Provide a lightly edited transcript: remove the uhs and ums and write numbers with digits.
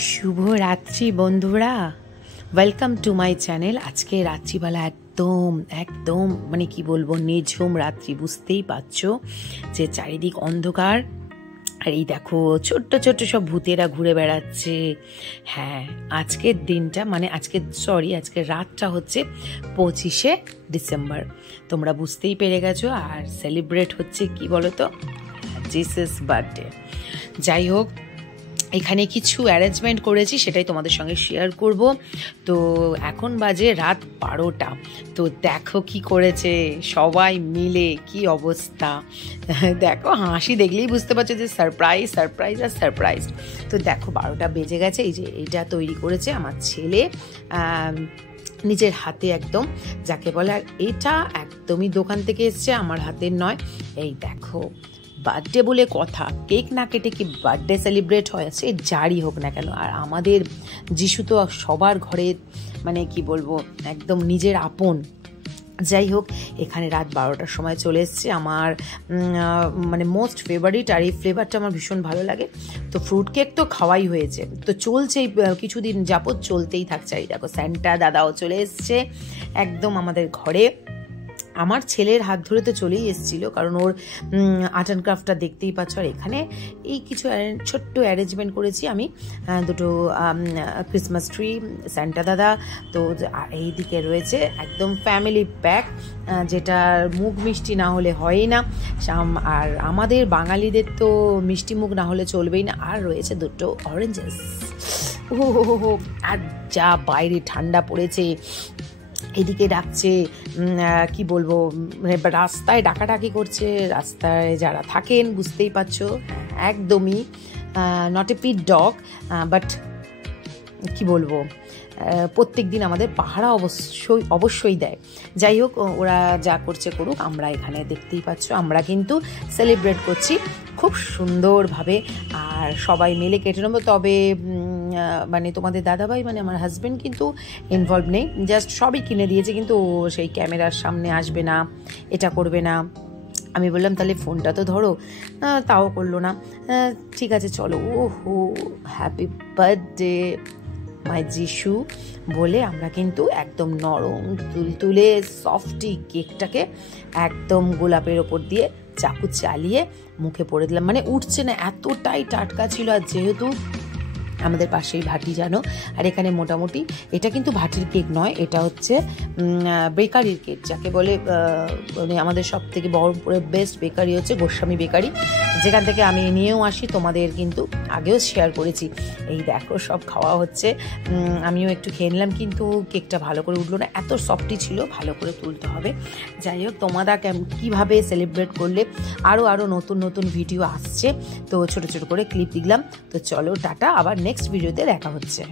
শুভ রাত্রি বন্ধুরা, welcome to my channel. আজকে রাত্রিবেলা একদম একদম মানে কি বলবো, নিঝুম রাত্রি। বুঝতেই পারছো যে চারিদিক অন্ধকার, আর এই দেখো ছোট্ট ছোট্ট সব ভূতেরা ঘুরে বেড়াচ্ছে। হ্যাঁ, আজকের দিনটা মানে আজকের রাতটা হচ্ছে 25শে ডিসেম্বর। তোমরা বুঝতেই পেরে গেছো। আর সেলিব্রেট হচ্ছে কি বলো তো, জিসাস বার্থডে। যাই হোক, এখানে কিছু অ্যারেঞ্জমেন্ট করেছি, সেটাই তোমাদের সঙ্গে শেয়ার করব। তো এখন বাজে রাত 12টা। তো দেখো কি করেছে সবাই মিলে, কি অবস্থা। দেখো, হাসি দেখলেই বুঝতে পারছো যে সারপ্রাইজ সারপ্রাইজ আর সারপ্রাইজ। তো দেখো 12টা বেজে গেছে। এই যে এটা তৈরি করেছে আমার ছেলে নিজের হাতে, একদম যাকে বলে। আর এটা একদমই দোকান থেকে এসছে, আমার হাতের নয়। এই দেখো, বার্থডে বলে কথা, কেক না কেটে কি বার্থডে সেলিব্রেট হয়? সে যারই হোক না কেন। আর আমাদের যিশু তো সবার ঘরে মানে কি বলবো, একদম নিজের আপন। যাই হোক, এখানে রাত 12টার সময় চলে এসছে আমার মানে মোস্ট ফেভারিট, আর এই ফ্লেভারটা আমার ভীষণ ভালো লাগে। তো ফ্রুট কেক তো খাওয়াই হয়েছে, তো চলছেই, কিছুদিন যাবত চলতেই থাকছে। এই দেখো স্যান্টা দাদাও চলে এসছে একদম আমাদের ঘরে। আমার ছেলের হাত ধরে তো চলেই এসেছিলো, কারণ ওর আর্ট অ্যান্ড ক্রাফটটা দেখতেই পাচ্ছ। আর এখানে এই কিছু ছোট্ট অ্যারেঞ্জমেন্ট করেছি আমি, দুটো ক্রিসমাস ট্রি, স্যান্টা দাদা। তো এইদিকে রয়েছে একদম ফ্যামিলি প্যাক, যেটার মুখ মিষ্টি না হলে হয়ই না। আর আমাদের বাঙালিদের তো মিষ্টি মুখ না হলে চলবেই না। আর রয়েছে দুটো অরেঞ্জেস। ও আর যা বাইরে ঠান্ডা পড়েছে, এদিকে ডাকছে, কি বলবো, মানে রাস্তায় ডাকাডাকি করছে। রাস্তায় যারা থাকেন বুঝতেই পারছো, একদমই not a pet dog, but কি বলবো, প্রত্যেক দিন আমাদের পাহারা অবশ্যই দেয়। যাই হোক, ওরা যা করছে করুক, আমরা এখানে দেখতেই পাচ্ছ আমরা কিন্তু সেলিব্রেট করছি খুব সুন্দরভাবে। আর সবাই মিলে কেটে নেবো। তবে মানে তোমাদের দাদাভাই মানে আমার হাজব্যান্ড কিন্তু ইনভলভ নেই, জাস্ট সবই কিনে দিয়েছে, কিন্তু সেই ক্যামেরার সামনে আসবে না, এটা করবে না। আমি বললাম তাহলে ফোনটা তো ধরো, তাও করলো না। ঠিক আছে চলো, ওহো হ্যাপি বার্থডে মাই যিশু বলে আমরা কিন্তু একদম নরম তুলতুলে সফটি কেকটাকে একদম গোলাপের ওপর দিয়ে চাকু চালিয়ে মুখে পড়ে দিলাম। মানে উঠছে না, এতটাই টাটকা ছিল। আর যেহেতু আমাদের পাশেই ভাটি জানো, আর এখানে মোটামুটি এটা কিন্তু ভাটির কেক নয়, এটা হচ্ছে বেকারির কেক, যাকে বলে মানে আমাদের সব থেকে বহরমপুরের বেস্ট বেকারি হচ্ছে গোস্বামী বেকারি, যেখান থেকে আমি নিয়েও আসি, তোমাদের কিন্তু আগেও শেয়ার করেছি। এই দেখো সব খাওয়া হচ্ছে, আমিও একটু খেয়ে নিলাম, কিন্তু কেকটা ভালো করে উঠলো না, এত সফটি ছিল, ভালো করে তুলতে হবে। যাই হোক, তোমরা কীভাবে সেলিব্রেট করলে, আরও নতুন নতুন ভিডিও আসছে, তো ছোট ছোট করে ক্লিপ দিলাম। তো চলো টাটা, আবার নেক্সট ভিডিওতে দেখা হচ্ছে।